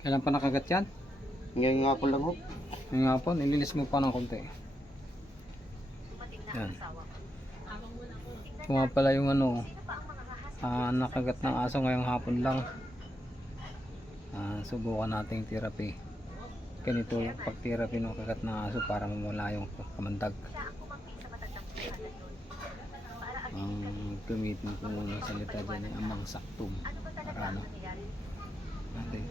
Kailan pa nakagat yan? Ngayon nga po lang ho. Yung nga po, nilinis mo pa ng konti. Yan. Ito nga pala yung ano, nakagat ng aso ngayong hapon lang. Subukan nating therapy. Ganito pag therapy ng kagat ng aso para mawala yung kamandag. Ang gamitin ko muna salita dyan ay amang saktum. Para ano? Natin.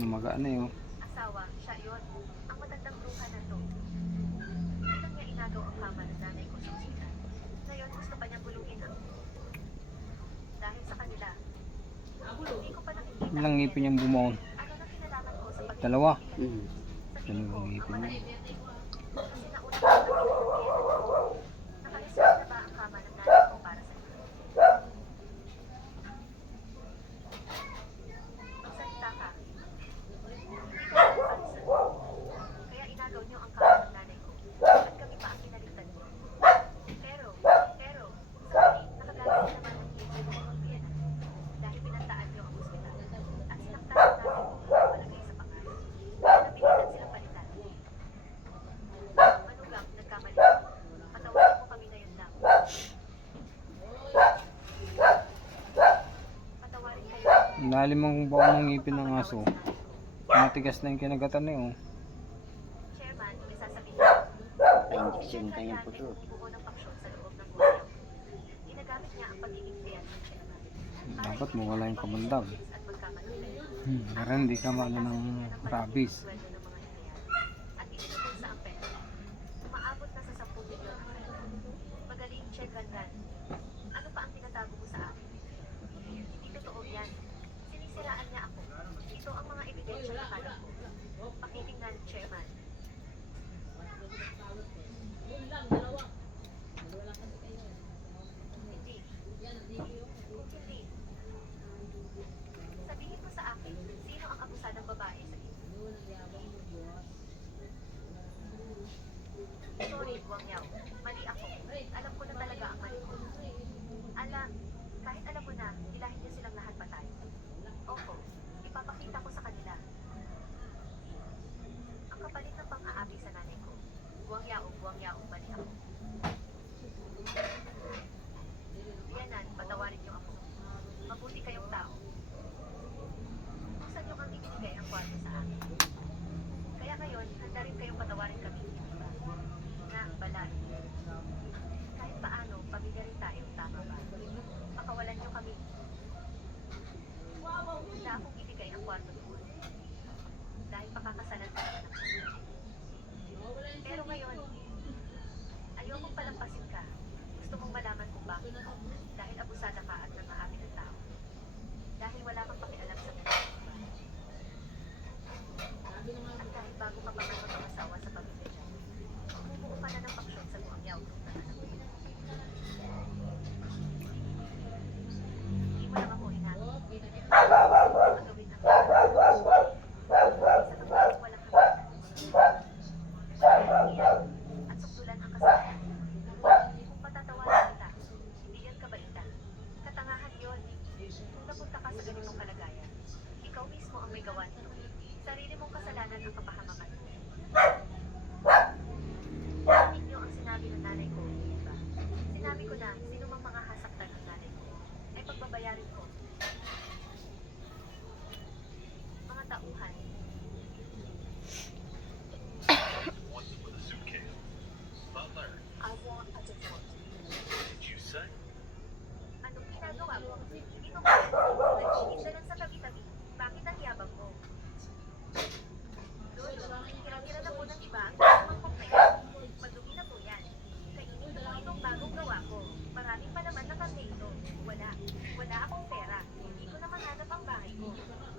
Namaga na yun. Asawa, siya yun. Ang matandang bruha na to. Hindi niya inagaw ang kama ng nanay ko sa ospital. Ngayon, gusto pa niya bulungin ako. Dahil sa kanila, hindi ko pa nakikita. Ilang ngipin yung bumaon? Ano na kinalaman ko sa pag- Dalawa. Mm. Dalawang ngipin mo. Kasi nauna ko nakareserve na ba ang kama ng nanay ko para sa iyo? Magsalita ka. Kaya inagaw niyo ang kama ng nanay ko. At kami pa ang pinalitan niyo. Pero, sorry, nakagagawin naman ng ngipin mo ang Vienna. Dahil pinantaan niyo ang ospital. At sinaktan ang nanay ko palagay sa pangalan. Napilitan silang palitan. Manugang, nagkamali. Patawarin mo kami ngayon lang. Patawarin kayo. Ang lalim ang baon ng ngipin ng aso. Matigas na yung kinagatan na yun. Chairman, may sasabihin. Pa-injection kanya po to. Ibuo ng paksyon sa loob ng gulong. Ginagamit niya ang pagiging tiyan ng chairman. Dapat mawala yung kamandag. At magkamali. Para hindi ka maano ng rabies. Sweldo ng mga empleyado. At itinutol sa ampera. Umaabot na sa 10 milyon ang renta. Magaling, Chef Randan. Ano pa ang tinatago mo sa akin? Hindi totoo yan. Sinisiraan niya ako. Ito ang mga ebidensya na kala ko. Pakitingnan, Chairman. Hindi. Kung hindi, sabihin mo sa akin, sino ang abusadang babae sa iyo? Sorry, Guang Yao. Mali ako. Alam ko na talaga ang mali ko. Kahit alam mo na, ilahin niyo silang lahat patay. Opo, ipapakita ko sa kanila. Ang kapalit ng pang-aabi sa nanay ko. Guang Yao, mali ako. Yanan, patawarin niyo ako. Mabuti kayong tao. Buksan niyo kang ibinigay ang kwarto sa akin. Kaya ngayon, handa rin kayong patawarin kami. Na, balay. Kahit paano, pamilya rin tayo, tama ba? Pakawalan niyo kami. Handa akong ibigay ang kwarto doon. Dahil pakakasalan ka naman ako. Pero ngayon, ayokong palampasin ka. Gusto kong malaman kung bakit. Dahil abusada ka at nang-aamin ng tao. Dahil wala kang pakialam sa mga. At kahit bago ka pa man mag-asawa sa pamilya niya, bumubuo ka na ng paksyon sa Guang Yao Group na anak. Hindi mo lang ako inagaw. Magawin ang sa kapatid walang hanggan. At sukdulan ang kasalanan. Kung patatawanan kita, hindi yan kabaitan. Katangahan yun. Kung napunta ka sa ganitong kalagayan, ikaw mismo ang may gawa nito. Sarili mong kasalanan ang kapahamakan mo. Narinig niyo ang sinabi ng nanay ko, diba? Sinabi ko na, sino mang mga hasaktan ng nanay ko, ay pagbabayarin ko. Mga tauhan, I want a divorce. Did you say? Anong ginagawa mo? Hindi mo kaya nagiging ka lang sa tabi-tabi. Bakit ang yabang mo? Lolo, tira-tira na po ng iba ang mangkok na yan. Madumi na po yan. Kainin mo itong bagong gawa ko. Maraming pa naman na karne ito. Wala akong pera. Hindi ko na mahanap ang bahay ko.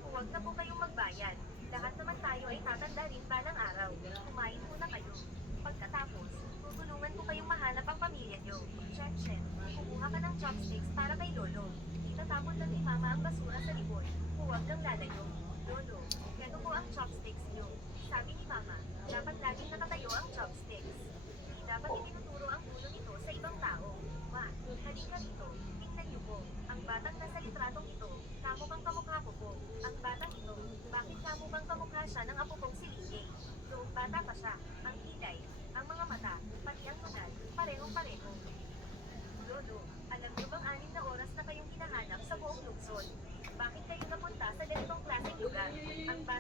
Huwag na po kayong magbayad. Lahat naman tayo ay tatanda rin balang araw. Kumain muna kayo. Pagkatapos, tutulungan ko kayong mahanap ang pamilya nyo. Chef, kumuha ka ng chopsticks para kay Lolo. Itatapon lang ni Mama ang basura sa libon. Huwag kang lalayo. Lolo,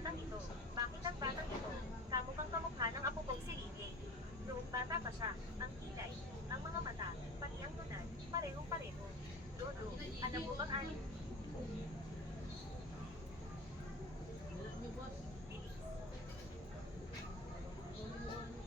batang ito, bakit ang batang ito, kamukhang kamukha ng apo kong si Lily. Noong bata pa siya, ang kilay, ang mga mata, pati ang tunad, parehong-pareho. Lolo, alam mo bang ani? Bilis.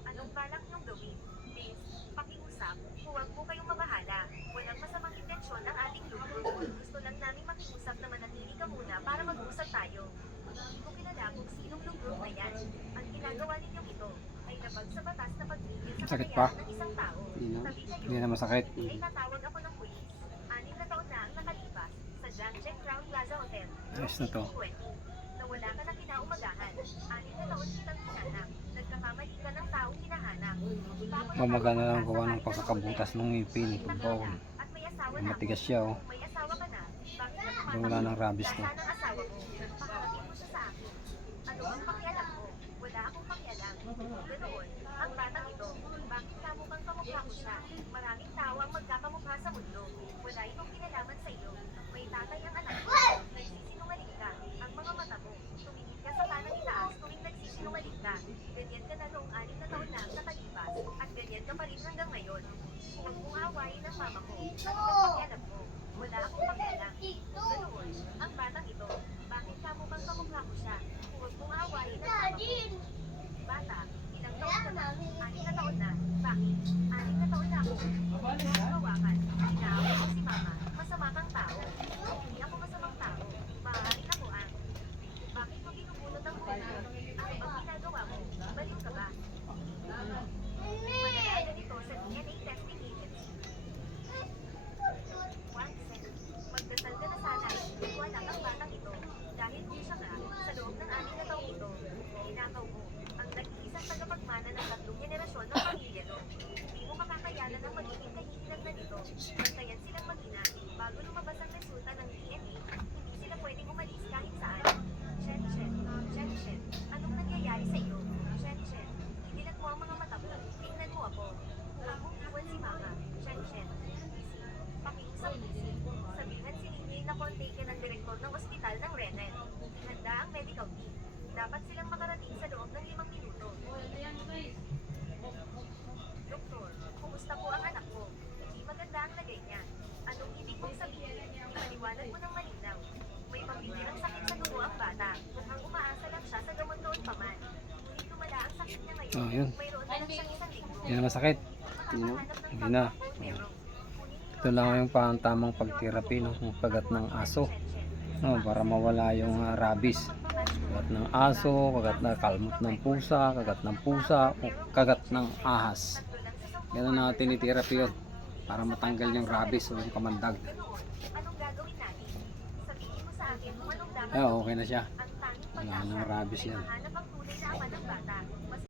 Anong balak niyong gawin? Miss, pakiusap, huwag mo kayong mabahala. Walang masamang intensyon ang ating lugo. Gusto lang namin makiusap na manatili ka muna para mag-usap tayo. Hindi ko kilala kung sinong lugo na yan. Ang ginagawa ninyong ito ay labag sa batas na pagpigil sa Sakit pa? kakayahan ng isang tao. Hindi na. Sabi kayo, Hindi na masakit. ay tatawag ako ng pulis. 6 na taon na ang nakalipas sa Junction Crown Plaza Hotel. Ayos na to. 2020. Nawala ka na kinaumagahan. 6 na taon kitang hinanap. Nagkakamali ka ng taong hinahanap. Mamaga na lang gawa ng pagkakabutas ng ngipin. Pagbaon. At may asawa na Matigas ako. siya oh. Kung may asawa ka na, bakit ka Pero wala ng rabies to. Nasaan ang asawa mo? Pakarating mo siya sa akin. Ano ang pakialam mo? Wala akong pakialam. Ganoon, ang batang ito, bakit kamukhang kamukha ko siya? Maraming tao ang magkakamukha sa mundo. Wala itong kinalaman sa iyo. May tatay ang anak mo. Nagsisinungaling ka. Ang mga mata mo. Tumingin ka sa kanang itaas tuwing nagsisinungaling ka. Ganyan ka na noong 6 na taon na ang nakalipas. At ganyan ka pa rin hanggang ngayon. Huwag mong awayin ang mama ko. Ano bang pakialam mo? Wala akong pakialam. Ganoon, ang batang ito, bakit kamukhang kamukha ko siya? Huwag mong awayin ang mama ko. Bata, ilang taon ka na? 6 na taon na. Bakit? 6 na taon na ako. Hawakan. Inaaway ko si mama. Masama kang tao. Hindi ako masamang tao. Maaaring ako ang. Bakit mo binubunot ang buhay mo? Ano bang ginagawa mo? Baliw ka ba? Manalaga nito sa DNA testing agency. One second. Magdasal ka na sana ay wala ang batang ito. Dahil kung siya ka, sa loob ng 6 na taong ito, hinakaw mo ang nag-iisang tagapagmana ng 3 henerasyon ng pamilya mo. Hindi mo makakayanan ang magiging kahihinag na nito. Bantayan silang mag-ina. Bago lumabas ang resulta ng DNA, hindi sila pwedeng umalis kahit saan. Shen, anong nangyayari sa iyo? Shen, inilat mo ang mga mata mo. Tingnan mo ako. Huwag mong iwan si mama. Shen, pakiusap easy. Sabihan si Nini na contact ng direktor ng ospital ng Renan. Handa ang medical team. Dapat silang makarating sa loob ng 5 minuto. Doktor, kumusta po ang anak ko? Hindi maganda ang lagay niya. Anong ibig mong sabihin? Ipaliwanag mo ng malinaw. May pambibirang sakit sa dugo ang bata. Mukhang umaasa lang siya sa gamot noon pa man. Ngunit lumala ang sakit niya ngayon. Oh, yun. Mayroon na lang siyang 1 linggo. Hindi na masakit. Makakahanap ng Hindi na. bone marrow. Ito lang yung tamang pagtherapy no, ng kagat ng aso. No, para mawala yung rabies. Kagat ng aso, kagat na kalmot ng pusa, o kagat ng ahas. Ganun na tinitherapy yun. Para matanggal yung rabies o yung kamandag. Anong gagawin natin? Sabihin mo sa akin kung anong dapat Eh, okay na siya. ang tanging Wala pag-asa nang rabies ay yan. mahanap ang tunay na ama ng bata. Mas